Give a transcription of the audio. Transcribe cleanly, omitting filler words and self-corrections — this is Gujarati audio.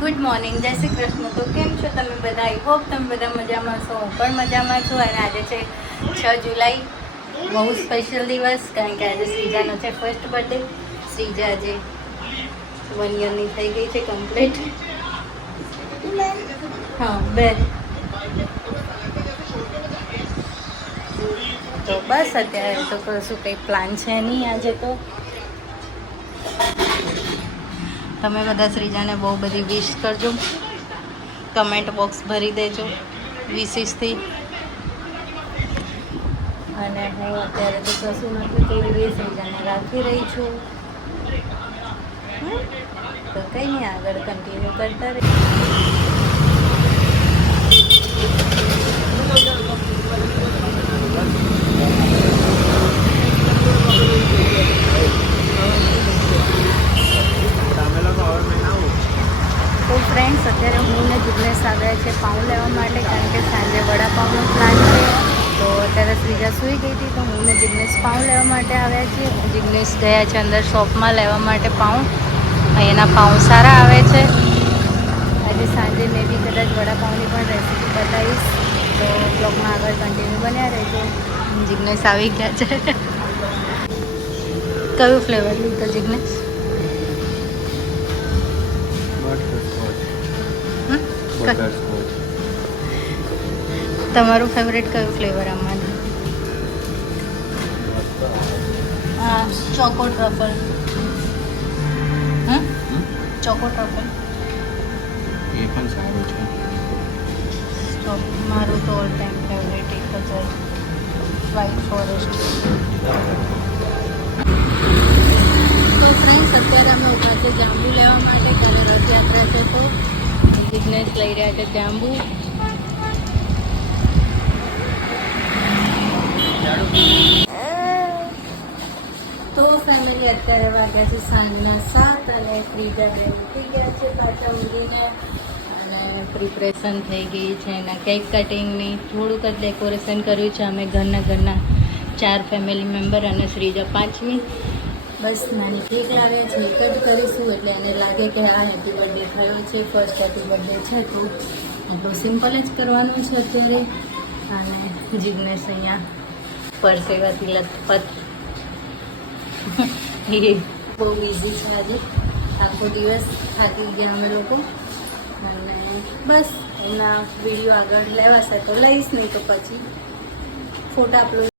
ગુડ મોર્નિંગ, જય શ્રી કૃષ્ણ. તો કેમ છો તમે બધા? આઈ હોપ તમે બધા મજામાં છો. હું પણ મજામાં છું. અને આજે છે 6 જુલાઈ, બહુ સ્પેશિયલ દિવસ, કારણ કે આજે શ્રીજાનો છે ફર્સ્ટ બર્થડે. શ્રીજા આજે 1 યરની થઈ ગઈ છે કમ્પ્લીટ. હા બે. તો બસ અત્યારે તો કશું કંઈ પ્લાન છે નહીં આજે. તો તમે બધા શ્રીજાને બહુ બધી વિશ કરજો, કમેન્ટ બોક્સ ભરી દેજો વિશિસથી. અને હું અત્યારે તો કશું નથી કરી રહી, શ્રીજાને રાખી રહી છું. તો કંઈ નહીં, આગળ કન્ટિન્યુ કરતા રહી. તો ફ્રેન્ડ્સ, અત્યારે હું ને જિગ્નેશ આવ્યા છે પાઉં લેવા માટે, કારણ કે સાંજે વડાપાઉંનો પ્લાન છે. તો અત્યારે શ્રીજા સૂઈ ગઈ હતી, તો હું ને જિગ્નેશ પાઉં લેવા માટે આવ્યા છીએ. જિગ્નેશ ગયા છે અંદર શોપમાં લેવા માટે પાઉં. અહીંયાના પાઉં સારા આવે છે. આજે સાંજે મેં બી કદાચ વડાપાઉંની પણ રેસીપી બતાવીશ, તો બ્લોગમાં આગળ કન્ટિન્યુ બન્યા રહેજો. જિગ્નેશ આવી ગયા છે. કયું ફ્લેવર લીધો જિગ્નેશ? તમારું ફેવરેટ કયું ફ્લેવર આમાંથી? હા, ચોકો ટ્રફલ. ચોકો ટ્રફલ એ પણ સારું છે. તો મારું તો ઓલ ટાઈમ ફેવરેટ એક જ વ્હાઇટ ફોરેસ્ટ. તો ફ્રેન્ડ્સ, અત્યારે અમે ઉભા છે જાંબુ લેવા માટે. કાલે રથયાત્રા છે, તો જિગ્નેશ લઈ રહ્યા છે જાંબુ. તો ફેમિલી, અત્યારે વાગ્યા છે સાંજના 7 અને શ્રીજા બેન ઉઠી ગયા છે પાછા ઊંઘીને. અને પ્રિપરેશન થઈ ગઈ છે એના કેક કટિંગની. થોડુંક જ ડેકોરેશન કર્યું છે અમે ઘરના 4 ફેમિલી મેમ્બર અને શ્રીજા 5મી. બસ નાની કેક લાવ્યા છે, એક જ કરીશું, એટલે એને લાગે કે આ હેપી બર્થડે થયો છે, ફર્સ્ટ હેપી બર્થડે છે. તો એટલું સિમ્પલ જ કરવાનું છે અત્યારે. અને જિગ્નેશ અહીંયા પરસેવાથી લથપથ. એ બહુ બિઝી છે આજે, આખો દિવસ થાકી ગયા અમે લોકો. અને બસ એમના વિડીયો આગળ લેવાશે તો લઈશ, નહીં તો પછી ફોટા અપલોડ